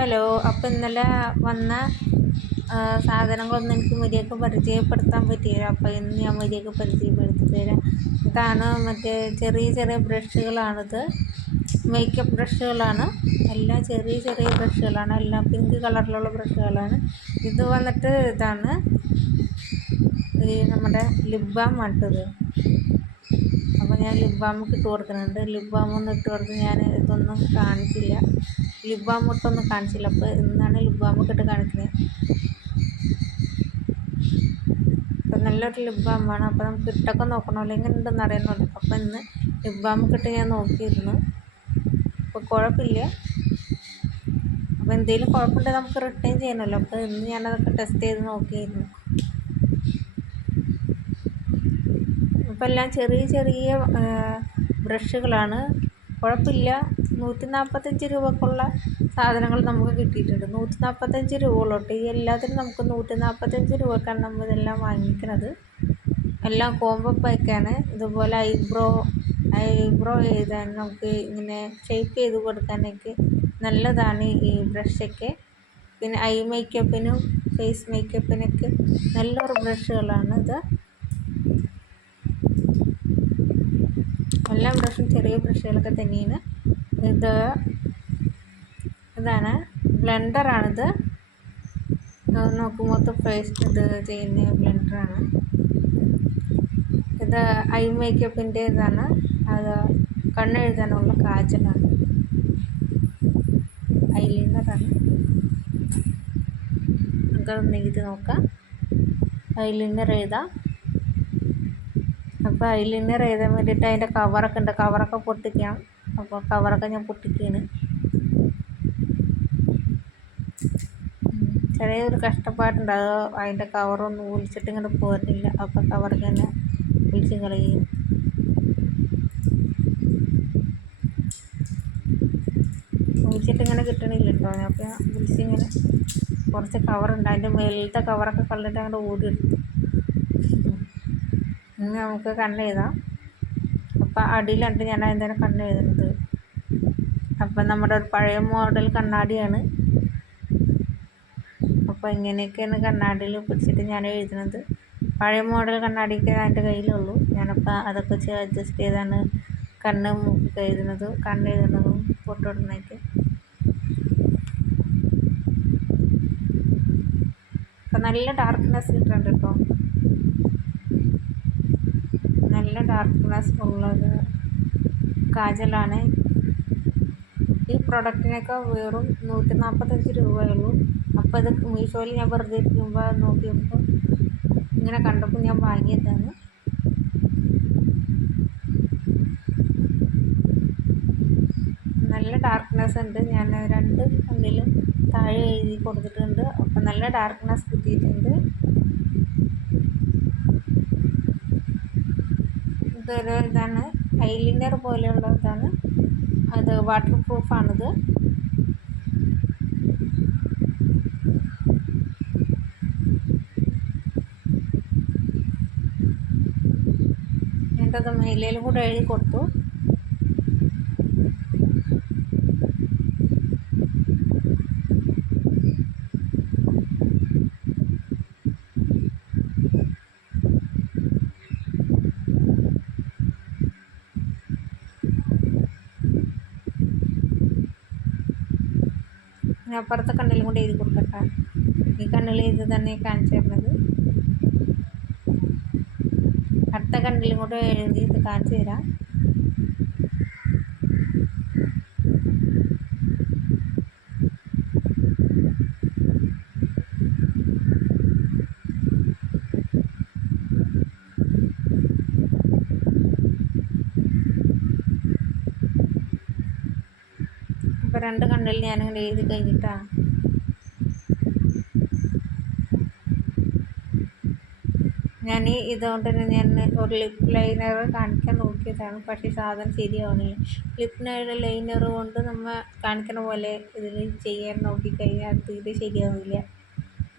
Hello. അപ്പോൾ ഇന്നലെ വന്ന സാധനങ്ങളൊന്നും എനിക്ക് മര്യാദയ്ക്ക് പരിചയപ്പെടുത്താൻ പറ്റിയില്ല. അപ്പോൾ ഇന്ന് ഞാൻ മര്യാദയ്ക്ക് പരിചയപ്പെടുത്തി തരാം. ഇതാണ് മറ്റേ ചെറിയ ചെറിയ ബ്രഷുകളാണിത്. മേക്കപ്പ് ബ്രഷുകളാണ്. എല്ലാം ചെറിയ ചെറിയ ബ്രഷുകളാണ്. എല്ലാം പിങ്ക് കളറിലുള്ള ബ്രഷുകളാണ്. ഇത് വന്നിട്ട് ഇതാണ് ഈ നമ്മുടെ ലിപ് ബാം ആട്ടത്. അപ്പോൾ ഞാൻ ലിപ് ബാമൊക്കെ ഇട്ട് കൊടുക്കുന്നുണ്ട്. ലിപ് ബാമൊന്നും ഇട്ട് കൊടുത്ത് ഞാൻ ഇതൊന്നും കാണിച്ചില്ല. ലിപ് ബാം ഇട്ടൊന്നും കാണിച്ചില്ല. അപ്പോൾ ഇന്നാണ് ലിപ് ബാമൊക്കെ ഇട്ട് കാണിക്കുന്നത്. അപ്പം നല്ലൊരു ലിപ് ബാമാണ്. അപ്പോൾ നമുക്ക് ഇട്ടൊക്കെ നോക്കണമല്ലോ, എങ്ങനെ ഉണ്ടെന്ന് അറിയണമല്ലോ. അപ്പോൾ ഇന്ന് ലിപ് ബാമൊക്കെ ഇട്ട് ഞാൻ നോക്കിയിരുന്നു. അപ്പോൾ കുഴപ്പമില്ല. അപ്പോൾ എന്തെങ്കിലും കുഴപ്പമുണ്ടെങ്കിൽ നമുക്ക് റിട്ടേൺ ചെയ്യണമല്ലോ. അപ്പോൾ ഇന്ന് ഞാനതൊക്കെ ടെസ്റ്റ് ചെയ്ത് നോക്കിയിരുന്നു. അപ്പോൾ എല്ലാം ചെറിയ ചെറിയ ബ്രഷുകളാണ്. കുഴപ്പമില്ല. 145 രൂപക്കുള്ള സാധനങ്ങൾ നമുക്ക് കിട്ടിയിട്ടുണ്ട്. 145 രൂപയുള്ളൂ. ഈ എല്ലാത്തിനും നമുക്ക് 145 രൂപക്കാണ് നമ്മൾ ഇതെല്ലാം വാങ്ങിക്കുന്നത്. എല്ലാം കോംബോ പാക്കാണ്. ഇതുപോലെ ഐബ്രോ എഴുതാൻ നമുക്ക് ഇങ്ങനെ ഷേപ്പ് ചെയ്ത് കൊടുക്കാനൊക്കെ നല്ലതാണ് ഈ ബ്രഷൊക്കെ. പിന്നെ ഐ മേക്കപ്പിനും ഫേസ് മേക്കപ്പിനൊക്കെ നല്ലൊരു ബ്രഷുകളാണ് ഇത്. എല്ലാ ബ്രഷും ചെറിയ ബ്രഷുകളൊക്കെ തന്നെയാണ്. ഇതാണ് ബ്ലെൻഡറാണിത്. നോക്കുമ്പോൾ ഫേസ് ഇത് ചെയ്യുന്ന ബ്ലെൻഡറാണ് ഇത്. ഐ മേക്കപ്പിൻ്റെ ഇതാണ്. അത് കണ്ണെഴുതാനുള്ള കാജലാണ്. ഐലൈനറാണ്. നമുക്കതൊന്ന് എഴുതി നോക്കാം. ഐലൈനർ എഴുതാം. അപ്പോൾ ഐലൈനർ എഴുതാൻ വേണ്ടിയിട്ട് അതിൻ്റെ കവറൊക്കെ ഉണ്ട്. കവറൊക്കെ പൊട്ടിക്കണം. അപ്പോൾ കവറൊക്കെ ഞാൻ പൊട്ടിക്കുകയാണ്. ചെറിയൊരു കഷ്ടപ്പാടുണ്ട്. അത് അതിൻ്റെ കവറൊന്നും ഒലിച്ചിട്ട് ഇങ്ങനെ പോരുന്നില്ല. അപ്പോൾ കവറൊക്കെ തന്നെ ഒലിച്ച് കളയും. ഒലിച്ചിട്ട് ഇങ്ങനെ കിട്ടണില്ല കേട്ടോ. അപ്പോൾ ഒലിച്ചിങ്ങനെ കുറച്ച് കവറുണ്ട്. അതിൻ്റെ മേലത്തെ കവറൊക്കെ കളഞ്ഞിട്ട് അങ്ങോട്ട് ഓടിയെടുത്തു. ഇനി നമുക്ക് കണ്ണെഴുതാം. അപ്പം അടിയിലുണ്ട് ഞാൻ അതിൻ്റെ കണ്ണെഴുതുന്നത്. അപ്പം നമ്മുടെ ഒരു പഴയ മോഡൽ കണ്ണാടിയാണ്. അപ്പോൾ ഇങ്ങനെയൊക്കെയാണ് കണ്ണാടിയിൽ പിടിച്ചിട്ട് ഞാൻ എഴുതുന്നത്. പഴയ മോഡൽ കണ്ണാടിയൊക്കെ എൻ്റെ കയ്യിലുള്ളൂ. ഞാനപ്പോൾ അതൊക്കെ വെച്ച് അഡ്ജസ്റ്റ് ചെയ്താണ് കണ്ണ് മൂക്കൊക്കെ എഴുതുന്നത്, കണ്ണെഴുതുന്നതും ഫോട്ടോ ഇടുന്നതൊക്കെ. അപ്പം നല്ല ഡാർക്ക്നെസ് കിട്ടുന്നുണ്ട് കേട്ടോ. നല്ല ഡാർക്ക്നെസ് ഉള്ളത് കാജലാണ്. ഈ പ്രൊഡക്റ്റിനൊക്കെ വെറും 145 രൂപയുള്ളൂ. അപ്പോൾ ഇത് മീഷോയിൽ ഞാൻ വെറുതെ ഇരിക്കുമ്പോൾ നോക്കിയപ്പോൾ ഇങ്ങനെ കണ്ടപ്പോൾ ഞാൻ വാങ്ങിയതാണ്. നല്ല ഡാർക്ക്നെസ് ഉണ്ട്. ഞാൻ 2 കണ്ണിലും താഴെ എഴുതി കൊടുത്തിട്ടുണ്ട്. അപ്പോൾ നല്ല ഡാർക്ക്നെസ് കിട്ടിയിട്ടുണ്ട്. ഇതാണ് ഐലൈനർ പോലെയുള്ള ഇതാണ്. അത് വാട്ടർ പ്രൂഫാണിത്. എന്നിട്ടത് മേലയിലും കൂടെ എഴുതി കൊടുത്തു. അപ്പുറത്തെ കണ്ണിലും കൂടെ എഴുതി കൊടുക്കട്ടെ. ഈ കണ്ണിൽ ഇത് തന്നെ കാണിച്ചു തരുന്നത്. അടുത്ത കണ്ണിലും കൂടെ എഴുതി ഇത് കാണിച്ചു തരാം. ഇപ്പോൾ 2 കണ്ണിൽ ഞാനിങ്ങനെ എഴുതി കഴിഞ്ഞിട്ടാണ് ഞാൻ ഇതുകൊണ്ട് തന്നെ ഞാൻ ഒരു ലിപ് ലൈനർ കാണിക്കാൻ നോക്കിയതാണ്. പക്ഷേ സാധനം ശരിയാവുന്നില്ല. ലിപ് ലൈനർ കൊണ്ട് നമ്മൾ കാണിക്കണ പോലെ ഇതിൽ ചെയ്യാൻ നോക്കിക്കഴിഞ്ഞാൽ തീരെ ശരിയാവില്ല.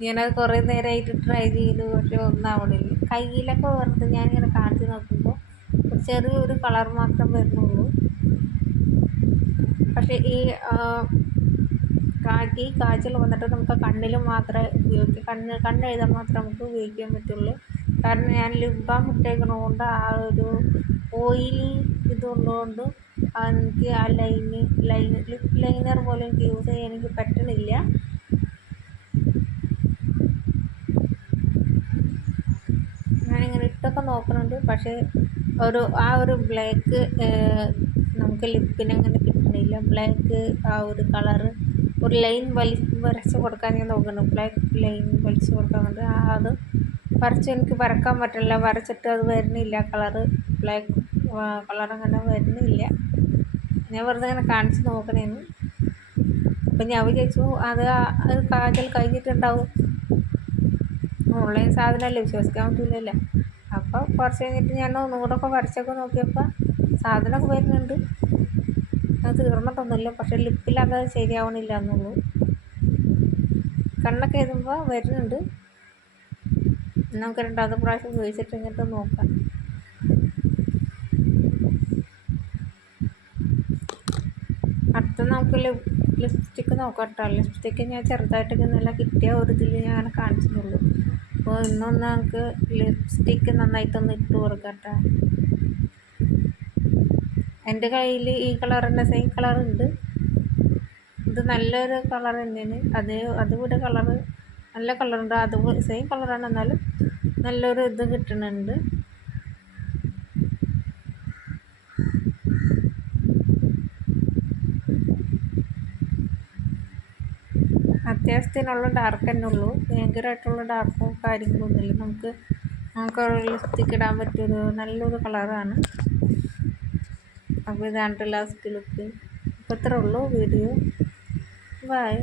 ഞാനത് കുറേ നേരമായിട്ട് ട്രൈ ചെയ്തു. പക്ഷേ ഒന്നാവണില്ല. കയ്യിലൊക്കെ വെറുതെ ഞാനിങ്ങനെ കാണിച്ച് നോക്കുമ്പോൾ ചെറിയൊരു കളർ മാത്രം വരുന്നുള്ളൂ. പക്ഷേ ഈ കാഴ്ചകൾ വന്നിട്ട് നമുക്ക് കണ്ണിൽ മാത്രമേ ഉപയോഗിക്കാം, കണ്ണെഴുതാൻ മാത്രമേ നമുക്ക് ഉപയോഗിക്കാൻ പറ്റുള്ളൂ. കാരണം ഞാൻ ലിപ് ബാം ഇട്ടേക്കണതുകൊണ്ട് ആ ഒരു ഓയിലി ഇതുള്ളതുകൊണ്ട് എനിക്ക് ആ ലിപ് ലൈനർ പോലെ എനിക്ക് യൂസ് ചെയ്യാൻ എനിക്ക് പറ്റണില്ല. ഞാനിങ്ങനെ ഇട്ടൊക്കെ നോക്കുന്നുണ്ട്, പക്ഷേ ആ ഒരു ബ്ലാക്ക് നമുക്ക് ലിപ്പിന് അങ്ങനെ കിട്ടണില്ല. ബ്ലാക്ക് ആ ഒരു കളറ് ഒരു ലൈൻ വരച്ച് കൊടുക്കാൻ ഞാൻ നോക്കുന്നു, ബ്ലാക്ക് ലൈൻ വലിച്ചു കൊടുക്കാൻ വേണ്ടി. അത് എനിക്ക് വരക്കാൻ പറ്റില്ല, വരച്ചിട്ട് അത് വരുന്നില്ല, ബ്ലാക്ക് കളറങ്ങനെ വരുന്നില്ല. ഞാൻ വെറുതെ ഇങ്ങനെ കാണിച്ച് നോക്കണേന്ന്. അപ്പം ഞാൻ വിചാരിച്ചു അത് കാജൽ കഴിഞ്ഞിട്ടുണ്ടാവും, ഓൺലൈൻ സാധനമല്ലേ, വിശ്വസിക്കാൻ പറ്റില്ലല്ലോ. അപ്പോൾ കുറച്ച് കഴിഞ്ഞിട്ട് ഞാൻ ഒന്നുകൂടെ ഒക്കെ വരച്ചൊക്കെ നോക്കിയപ്പോൾ സാധനമൊക്കെ വരുന്നുണ്ട്, അത് തീർന്നിട്ടൊന്നുമില്ല. പക്ഷേ ലിപ്പിൽ അത് ശരിയാവണില്ല എന്നുള്ളൂ. കണ്ണൊക്കെ എഴുതുമ്പോൾ വരുന്നുണ്ട്. നമുക്ക് രണ്ടാമത്തെ പ്രാവശ്യം ഉപയോഗിച്ചിട്ട് ഇങ്ങോട്ട് നോക്കാം. അടുത്ത നമുക്ക് ലിപ്സ്റ്റിക്ക് നോക്കാം കേട്ടോ. ലിപ്സ്റ്റിക്ക് ഞാൻ ചെറുതായിട്ടൊക്കെ നല്ല കിട്ടിയ ഒരു ഇതിൽ ഞാൻ അങ്ങനെ കാണിച്ചിട്ടുള്ളൂ. അപ്പോൾ ഇന്നൊന്ന് നമുക്ക് ലിപ്സ്റ്റിക്ക് നന്നായിട്ടൊന്ന് ഇട്ട് കൊടുക്കാം കേട്ടോ. എൻ്റെ കയ്യിൽ ഈ കളർ തന്നെ സെയിം കളറുണ്ട്. ഇത് നല്ലൊരു കളർ തന്നെയാണ്. അതുകൂടെ കളറ് നല്ല കളറുണ്ട്, അത് സെയിം കളറാണ്, എന്നാലും നല്ലൊരു ഇത് കിട്ടുന്നുണ്ട്. അത്യാവശ്യത്തിനുള്ള ഡാർക്ക് തന്നെ ഉള്ളൂ, ഭയങ്കരമായിട്ടുള്ള ഡാർക്കും കാര്യങ്ങളൊന്നുമില്ല. നമുക്ക് ലിപ്സ്റ്റിക്ക് ഇടാൻ പറ്റിയൊരു നല്ലൊരു കളറാണ്. അപ്പോൾ ഇതാണ് ലാസ്റ്റ് ലുക്ക്. അപ്പോൾ ഇത്രേ ഉള്ളൂ വീഡിയോ. ബൈ.